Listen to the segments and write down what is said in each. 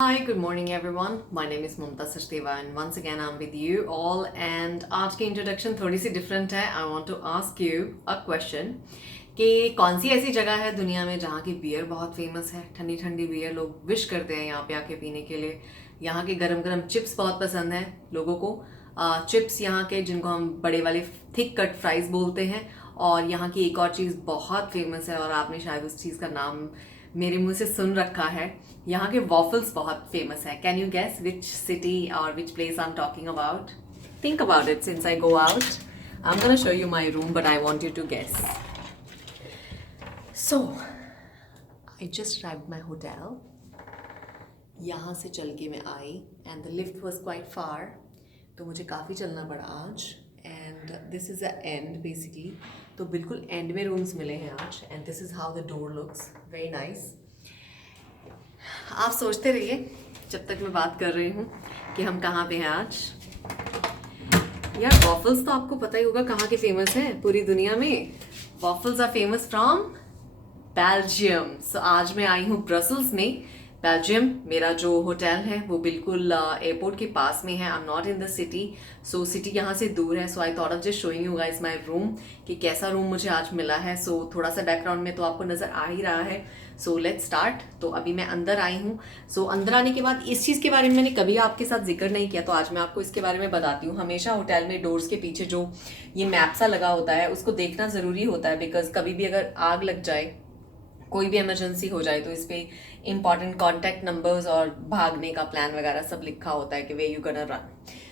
Hi, good morning everyone. My name is Mumta Sachdeva and once again I'm with you all and आज की introduction थोड़ी सी different है. I want to ask you a question कि कौन सी ऐसी जगह है दुनिया में जहाँ की बियर बहुत फेमस है. ठंडी ठंडी बियर लोग विश करते हैं यहाँ पे आके पीने के लिए. यहाँ के गरम गरम चिप्स बहुत पसंद है लोगों को. चिप्स यहाँ के जिनको हम बड़े वाले थिक कट फ्राइज बोलते हैं. और यहाँ की एक और चीज़ बहुत फेमस है और आपने शायद उस चीज़ का नाम मेरे मुंह से सुन रखा है. यहाँ के वॉफल्स बहुत फेमस है. Can you guess which city और which place I am talking about? Think about it since I go out. I am gonna show you my room but I want you to guess. So I just arrived my hotel. यहाँ से चल के मैं आई and the lift was quite far, तो मुझे काफ़ी चलना पड़ा आज. And this is a and basically, तो बिल्कुल एंड में रूम्स मिले हैं आज. And this is how the door looks, very nice. आप सोचते रहिए जब तक मैं बात कर रही हूँ कि हम कहाँ पे हैं आज. यार वॉफल्स तो आपको पता ही होगा कहाँ के फेमस हैं पूरी दुनिया में. Waffles are famous from Belgium. So आज मैं आई हूँ ब्रसल्स में, बेल्जियम. मेरा जो होटल है वो बिल्कुल एयरपोर्ट के पास में है. I am not in the city, so city यहाँ से दूर है. So I thought of just showing you guys my room कि कैसा रूम मुझे आज मिला है. सो थोड़ा सा बैकग्राउंड में तो आपको नज़र आ ही रहा है. So let's start. तो अभी मैं अंदर आई हूँ. सो अंदर आने के बाद इस चीज़ के बारे में मैंने कभी आपके साथ जिक्र नहीं किया, तो आज मैं आपको इसके बारे में बताती हूँ. हमेशा होटल में डोर्स के पीछे जो ये मैप सा लगा होता है उसको देखना ज़रूरी होता है, बिकॉज कभी भी अगर आग लग जाए, कोई भी इमरजेंसी हो जाए, तो इस पे इंपॉर्टेंट कॉन्टैक्ट नंबर्स और भागने का प्लान वगैरह सब लिखा होता है कि way you gonna run.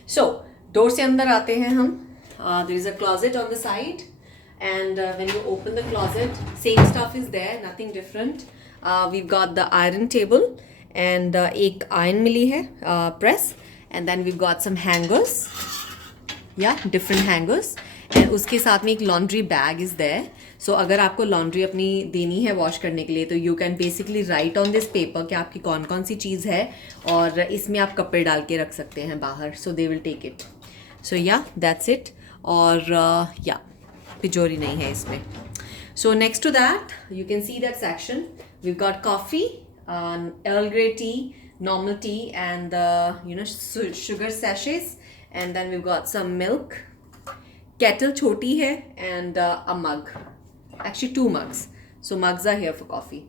So door से अंदर आते हैं हम. There is a closet on the side and when you open the closet, same stuff is there, nothing different. We've got the iron table and एक iron मिली है press, and then we've got some hangers, yeah, different hangers. and उसके साथ में एक laundry bag is there. so अगर आपको laundry अपनी देनी है वॉश करने के लिए, तो you can basically write on this paper कि आपकी कौन कौन सी चीज़ है और इसमें आप कपड़े डाल के रख सकते हैं बाहर. so they will take it. so yeah, that's it. और yeah, तिजोरी नहीं है इसमें. So next to that, you can see that section. We've got coffee, Earl Grey tea, normal tea, and sugar sachets. And then we've got some milk. Kettle छोटी है, and a mug. Actually 2 mugs. So mugs are here for coffee.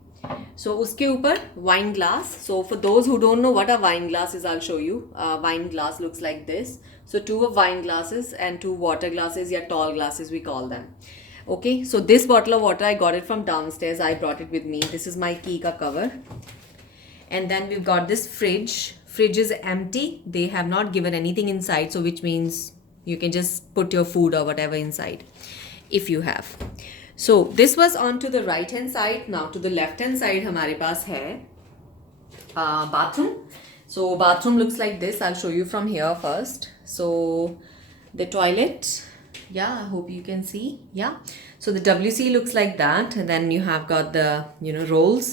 So उसके ऊपर wine glass. So for those who don't know what a wine glass is, I'll show you. Wine glass looks like this. So 2 of wine glasses and 2 water glasses, या tall glasses we call them. Okay, so this bottle of water I got it from downstairs. I brought it with me. This is my key ka cover. And then we've got this fridge. Fridge is empty. They have not given anything inside, so which means you can just put your food or whatever inside if you have. So this was on to the right hand side. Now to the left hand side हमारे पास है bathroom. So bathroom looks like this. I'll show you from here first. So the toilet, yeah, I hope you can see. Yeah, so the WC looks like that. And then you have got the rolls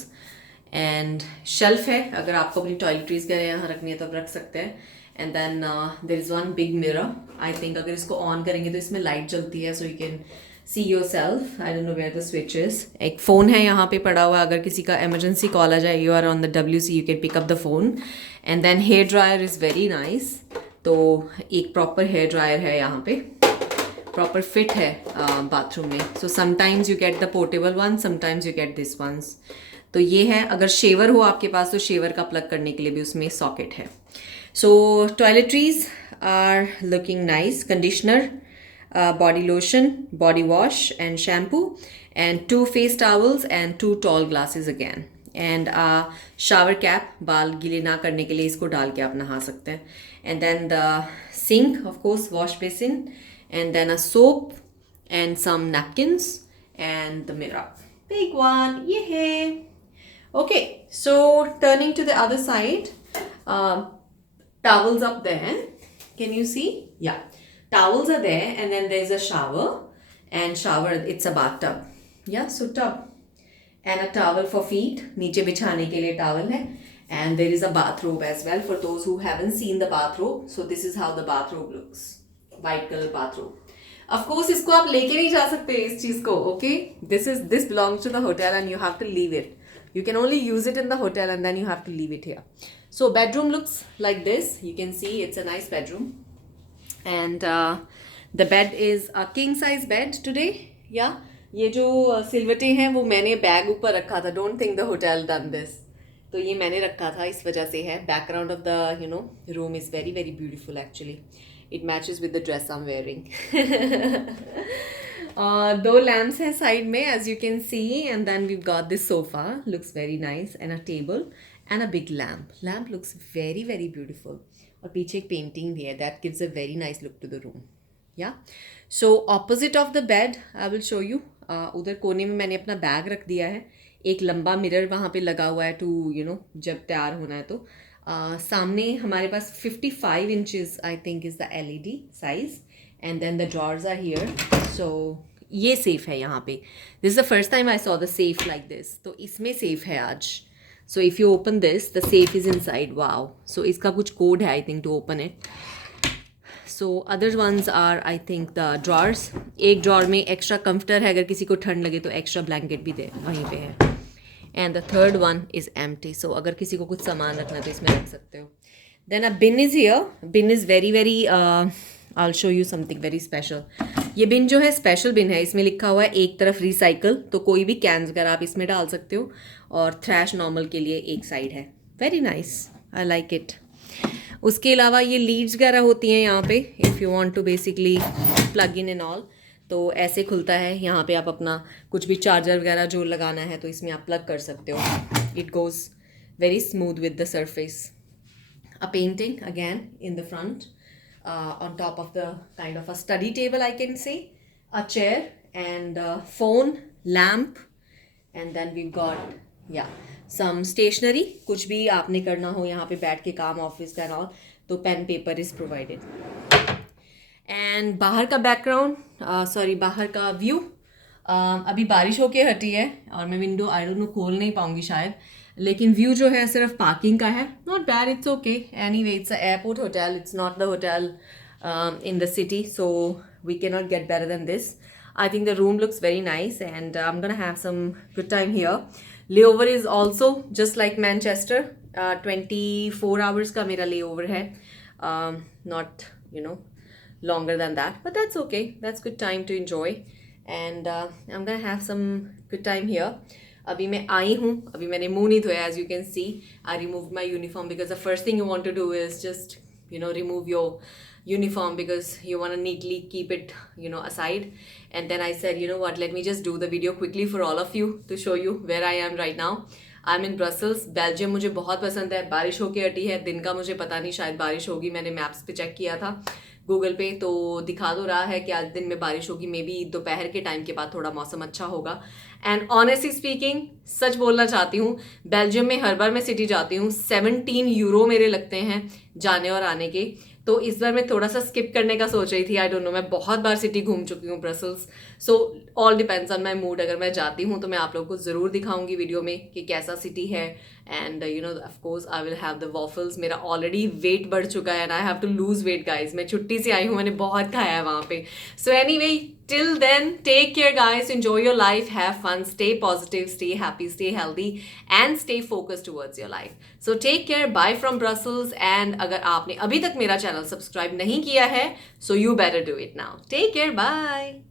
and shelf है. अगर आपको अपनी toiletries के यहाँ रखनी है तो आप रख सकते हैं. And then there is one big mirror. I think अगर इसको on करेंगे तो इसमें light जलती है, so you can see yourself. I don't know where the switch is. एक फ़ोन है यहाँ पे पड़ा हुआ. अगर किसी का emergency call आ जाए, you are on the WC, you can pick up the phone. And then hair dryer is very nice. तो एक proper hair dryer है यहाँ पे. Proper fit है bathroom में. So sometimes you get the portable one, sometimes you get this ones. तो ये है. अगर shaver हो आपके पास तो shaver का plug करने के लिए भी उसमें socket है. So toiletries are looking nice. Conditioner, body lotion, body wash and shampoo, and 2 face towels and 2 tall glasses again. And a shower cap, बाल गीले ना करने के लिए इसको डाल के आप नहा सकते हैं. And then the sink, of course, wash basin, and then a soap and some napkins and the mirror. Big one, yeah. Okay, so turning to the other side, towels up there. Can you see? Yeah. Towels are there, and then there's a shower, and shower, it's a bathtub. Yeah, so tub and a towel for feet. नीचे बिछाने के लिए towel है, and there is a bathrobe as well for those who haven't seen the bathrobe. So this is how the bathrobe looks. White color bathrobe. Of course इसको आप लेके नहीं जा सकते इस चीज को. Okay, this belongs to the hotel and you have to leave it. You can only use it in the hotel and then you have to leave it here. So bedroom looks like this. You can see it's a nice bedroom. And the bed is a king size bed today. Yeah. ये जो सिलवटें हैं वो मैंने bag ऊपर रखा था. Don't think the hotel done this. तो ये मैंने रखा था, इस वजह से है. Background of the room is very very beautiful actually. It matches with the dress I'm wearing. दो लैम्प्स हैं साइड में as you can see, and then we've got this sofa, looks very nice, and a table and a big lamp looks very very beautiful. और पीछे एक painting भी है, that gives a very nice look to the room. Yeah, so opposite of the bed I will show you, उधर कोने में मैंने अपना बैग रख दिया है. एक लंबा मिरर वहाँ पे लगा हुआ है टू जब तैयार होना है तो. सामने हमारे पास 55 inches I think is the LED size, and then the drawers are here. So ये सेफ़ है यहाँ पे. This is the first time I saw the safe like this. तो इसमें सेफ़ है आज. So if you open this the safe is inside. Wow. So इसका कुछ कोड है I think to open it. So other ones are I think the drawers. एक drawer में extra comforter है, अगर किसी को ठंड लगे तो एक्स्ट्रा ब्लैंकेट भी दे वहीं पे है. And the third one is empty. So अगर किसी को कुछ सामान रखना है तो इसमें रख सकते हो. Then a bin is here. Bin is very very I will show you something very special. ये बिन जो है स्पेशल बिन है. इसमें लिखा हुआ है एक तरफ रिसाइकल, तो कोई भी कैंस वगैरह आप इसमें डाल सकते हो, और थ्रैश नॉर्मल के लिए एक साइड है. Very nice, I like it. उसके अलावा ये लीड्स वगैरह होती हैं यहाँ पे, if you want to basically plug in and all. तो ऐसे खुलता है. यहाँ पे आप अपना कुछ भी चार्जर वगैरह जो लगाना है तो इसमें आप प्लग कर सकते हो. It goes very smooth with the surface. A painting again in the front on top of the kind of a study table I can say. A chair and phone, lamp, and then we got some stationery. कुछ भी आपने करना हो यहाँ पे बैठ के काम, ऑफिस का और तो pen paper is provided. And बाहर का बैकग्राउंड, बाहर का व्यू. अभी बारिश होके हटी है और मैं विंडो आई डोंट नो खोल नहीं पाऊँगी शायद, लेकिन व्यू जो है सिर्फ पार्किंग का है. Not bad, it's okay. Anyway it's a airport hotel, it's not the hotel in the city, so we can not get better than this. I think the room looks very nice, and I'm gonna have some good time here. Layover is also just like Manchester. 24 hours का मेरा layover है. Not longer than that, but that's okay. That's good time to enjoy, and I'm gonna have some good time here. अभी मैं आई हूँ, अभी मैंने मुंह नहीं धोया. As you can see, I removed my uniform because the first thing you want to do is just remove your uniform because you want to neatly keep it aside. And then I said, you know what, let me just do the video quickly for all of you to show you where I am right now. I'm in Brussels. Belgium मुझे बहुत पसंद है. बारिश होके हटी है. दिन का मुझे पता नहीं, शायद बारिश होगी. मैंने मैप्स पे चेक किया था गूगल पे, तो दिखा तो रहा है कि आज दिन में बारिश होगी. मे बी दोपहर के टाइम के बाद थोड़ा मौसम अच्छा होगा. एंड ऑनेस्टली स्पीकिंग, सच बोलना चाहती हूँ, बेल्जियम में हर बार मैं सिटी जाती हूँ 17 यूरो मेरे लगते हैं जाने और आने के. तो इस बार मैं थोड़ा सा स्किप करने का सोच रही थी. आई डोंट नो, मैं बहुत बार सिटी घूम चुकी हूँ Brussels. So all depends on my mood. अगर मैं जाती हूँ तो मैं आप लोगों को ज़रूर दिखाऊंगी वीडियो में कि कैसा सिटी है. And of course I will have the waffles. मेरा ऑलरेडी वेट बढ़ चुका है and I have to lose weight guys. मैं छुट्टी से आई हूँ, मैंने बहुत खाया है वहाँ पे. So anyway, till then, take care guys, enjoy your life, have fun, stay positive, stay happy, stay healthy, and stay focused towards your life. So take care, bye from Brussels. And अगर आपने अभी तक मेरा channel subscribe नहीं किया है, so you better do it now. Take care, bye.